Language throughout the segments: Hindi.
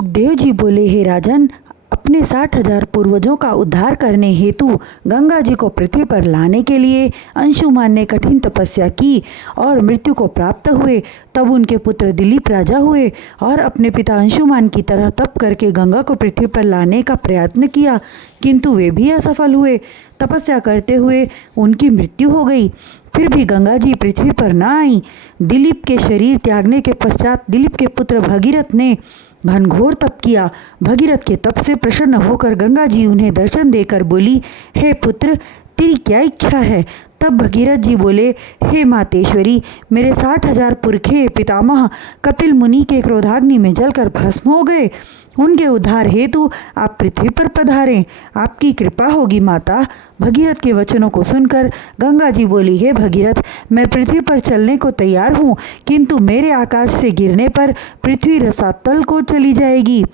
सुखदेव जी बोले, हे राजन, अपने 60,000 पूर्वजों का उद्धार करने हेतु गंगा जी को पृथ्वी पर लाने के लिए अंशुमान ने कठिन तपस्या की और मृत्यु को प्राप्त हुए। तब उनके पुत्र दिलीप राजा हुए और अपने पिता अंशुमान की तरह तप करके गंगा को पृथ्वी पर लाने का प्रयत्न किया, किंतु वे भी असफल हुए। तपस्या करते हुए उनकी मृत्यु हो गई। फिर भी गंगा जी पृथ्वी पर न आई। दिलीप के शरीर त्यागने के पश्चात दिलीप के पुत्र भगीरथ ने घनघोर तप किया। भगीरथ के तप से प्रसन्न होकर गंगा जी उन्हें दर्शन देकर बोली, हे पुत्र, तेरी क्या इच्छा है? तब भगीरथ जी बोले, हे मातेश्वरी, मेरे 60,000 पुरखे पितामह कपिल मुनि के क्रोधाग्नि में जलकर भस्म हो गए। उनके उद्धार हेतु आप पृथ्वी पर पधारें, आपकी कृपा होगी माता। भगीरथ के वचनों को सुनकर गंगा जी बोली, हे भगीरथ, मैं पृथ्वी पर चलने को तैयार हूँ, किंतु मेरे आकाश से गिरने पर पृथ्वी रसातल को चली जाएगी।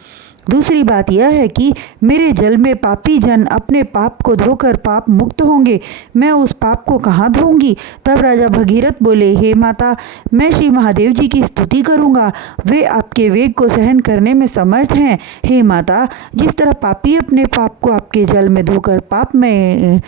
दूसरी बात यह है कि मेरे जल में पापी जन अपने पाप को धोकर पाप मुक्त होंगे। मैं उस पाप को कहाँ धोऊंगी? तब राजा भगीरथ बोले, हे माता, मैं श्री महादेव जी की स्तुति करूँगा। वे आपके वेग को सहन करने में समर्थ हैं। हे माता, जिस तरह पापी अपने पाप को आपके जल में धोकर पाप में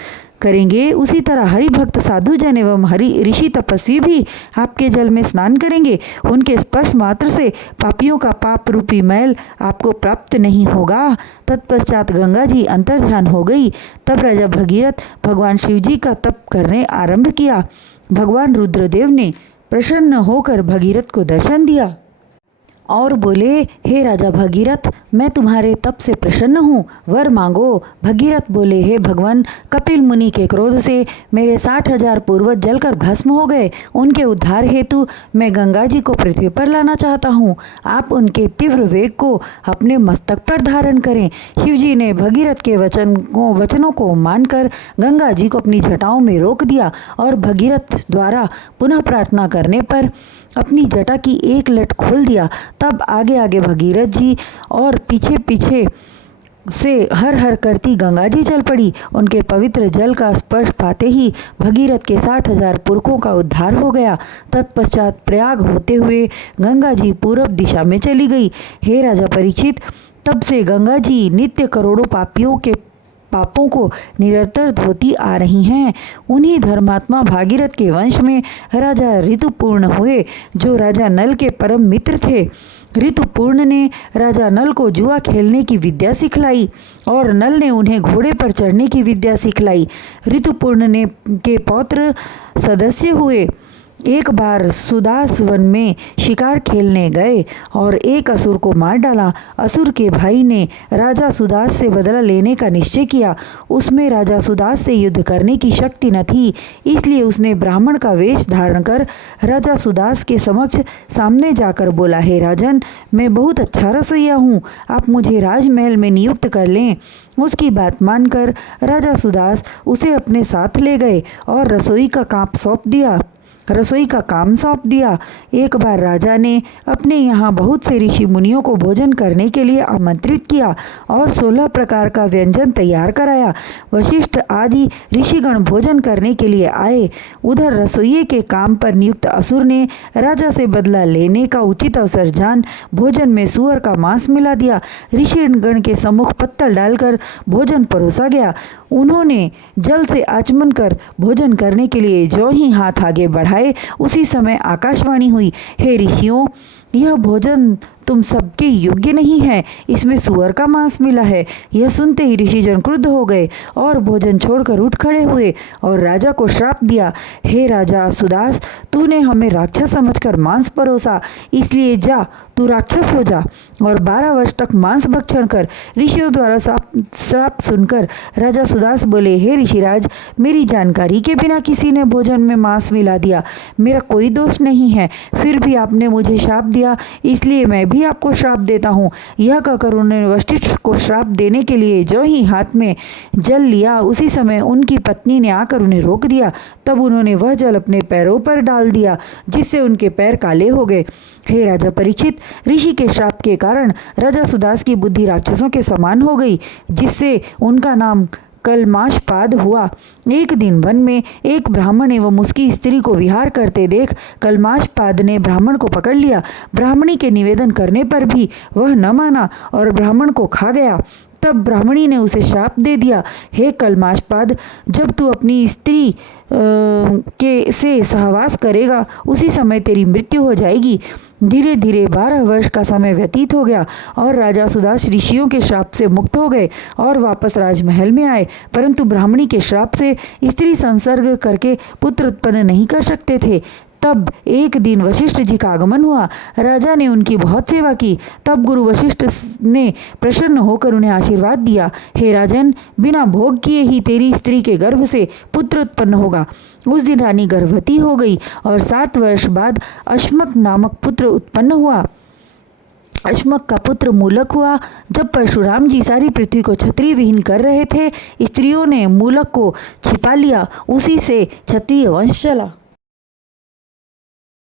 करेंगे, उसी तरह हरि भक्त साधु जन एवं हरि ऋषि तपस्वी भी आपके जल में स्नान करेंगे। उनके स्पर्श मात्र से पापियों का पाप रूपी मैल आपको प्राप्त नहीं होगा। तत्पश्चात गंगा जी अंतर्ध्यान हो गई। तब राजा भगीरथ भगवान शिव जी का तप करने आरंभ किया। भगवान रुद्रदेव ने प्रसन्न होकर भगीरथ को दर्शन दिया और बोले, हे राजा भगीरथ, मैं तुम्हारे तप से प्रसन्न हूँ, वर मांगो। भगीरथ बोले, हे भगवान, कपिल मुनि के क्रोध से मेरे 60,000 पूर्वज जलकर भस्म हो गए। उनके उद्धार हेतु मैं गंगा जी को पृथ्वी पर लाना चाहता हूँ। आप उनके तीव्र वेग को अपने मस्तक पर धारण करें। शिव जी ने भगीरथ के वचनों को मानकर गंगा जी को अपनी जटाओं में रोक दिया और भगीरथ द्वारा पुनः प्रार्थना करने पर अपनी जटा की एक लट खोल दिया। तब आगे आगे भगीरथ जी और पीछे पीछे से हर हर करती गंगा जी चल पड़ी। उनके पवित्र जल का स्पर्श पाते ही भगीरथ के 60,000 पुरखों का उद्धार हो गया। तत्पश्चात प्रयाग होते हुए गंगा जी पूर्व दिशा में चली गई। हे राजा परीक्षित, तब से गंगा जी नित्य करोड़ों पापियों के पापों को निरंतर धोती आ रही हैं। उन्हीं धर्मात्मा भागीरथ के वंश में राजा ऋतुपूर्ण हुए, जो राजा नल के परम मित्र थे। ऋतुपूर्ण ने राजा नल को जुआ खेलने की विद्या सिखलाई और नल ने उन्हें घोड़े पर चढ़ने की विद्या सिखलाई। ऋतुपूर्ण ने के पौत्र सदस्य हुए। एक बार सुदास वन में शिकार खेलने गए और एक असुर को मार डाला। असुर के भाई ने राजा सुदास से बदला लेने का निश्चय किया। उसमें राजा सुदास से युद्ध करने की शक्ति न थी, इसलिए उसने ब्राह्मण का वेश धारण कर राजा सुदास के समक्ष सामने जाकर बोला, हे राजन, मैं बहुत अच्छा रसोइया हूँ, आप मुझे राजमहल में नियुक्त कर लें। उसकी बात मानकर राजा सुदास उसे अपने साथ ले गए और रसोई का काम सौंप दिया। एक बार राजा ने अपने यहाँ बहुत से ऋषि मुनियों को भोजन करने के लिए आमंत्रित किया और 16 प्रकार का व्यंजन तैयार कराया। वशिष्ठ आदि ऋषिगण भोजन करने के लिए आए। उधर रसोइये के काम पर नियुक्त असुर ने राजा से बदला लेने का उचित अवसर जान भोजन में सूअर का मांस मिला दिया। ऋषिगण के सम्मुख पत्तल डालकर भोजन परोसा गया। उन्होंने जल से आचमन कर भोजन करने के लिए जो ही हाथ आगे बढ़ाए, उसी समय आकाशवाणी हुई, हे ऋषियों, यह भोजन तुम सबके योग्य नहीं है, इसमें सूअर का मांस मिला है। यह सुनते ही ऋषिजन क्रुद्ध हो गए और भोजन छोड़कर उठ खड़े हुए और राजा को श्राप दिया, हे राजा सुदास, तूने हमें राक्षस समझकर मांस परोसा, इसलिए जा, तू राक्षस हो जा और 12 वर्ष तक मांस भक्षण कर। ऋषियों द्वारा श्राप सुनकर राजा सुदास बोले, हे ऋषिराज, मेरी जानकारी के बिना किसी ने भोजन में मांस मिला दिया, मेरा कोई दोष नहीं है, फिर भी आपने मुझे श्राप दिया, इसलिए मैं भी आपको श्राप देता हूँ। यह कहकर उन्होंने वशिष्ठ को श्राप देने के लिए जो ही हाथ में जल लिया, उसी समय उनकी पत्नी ने आकर उन्हें रोक दिया। तब उन्होंने वह जल अपने पैरों पर डाल दिया, जिससे उनके पैर काले हो गए। हे राजा परीक्षित, ऋषि के श्राप के कारण राजा सुदास की बुद्धि राक्षसों के समान हो गई, जिससे उनका नाम कल्माषपाद हुआ। एक दिन वन में एक ब्राह्मण एवं उसकी स्त्री को विहार करते देख कल्माषपाद ने ब्राह्मण को पकड़ लिया। ब्राह्मणी के निवेदन करने पर भी वह न माना और ब्राह्मण को खा गया। तब ब्राह्मणी ने उसे शाप दे दिया, हे कल्माषपाद, जब तू अपनी स्त्री के से सहवास करेगा उसी समय तेरी मृत्यु हो जाएगी। धीरे धीरे 12 वर्ष का समय व्यतीत हो गया और राजा सुदास ऋषियों के श्राप से मुक्त हो गए और वापस राजमहल में आए, परंतु ब्राह्मणी के श्राप से स्त्री संसर्ग करके पुत्र उत्पन्न नहीं कर सकते थे। तब एक दिन वशिष्ठ जी का आगमन हुआ। राजा ने उनकी बहुत सेवा की। तब गुरु वशिष्ठ ने प्रसन्न होकर उन्हें आशीर्वाद दिया, हे राजन, बिना भोग किए ही तेरी स्त्री के गर्भ से पुत्र उत्पन्न होगा। उस दिन रानी गर्भवती हो गई और 7 वर्ष बाद अश्मक नामक पुत्र उत्पन्न हुआ। अश्मक का पुत्र मूलक हुआ। जब परशुराम जी सारी पृथ्वी को क्षत्रिय विहीन कर रहे थे, स्त्रियों ने मूलक को छिपा लिया। उसी से क्षत्रिय वंश चला।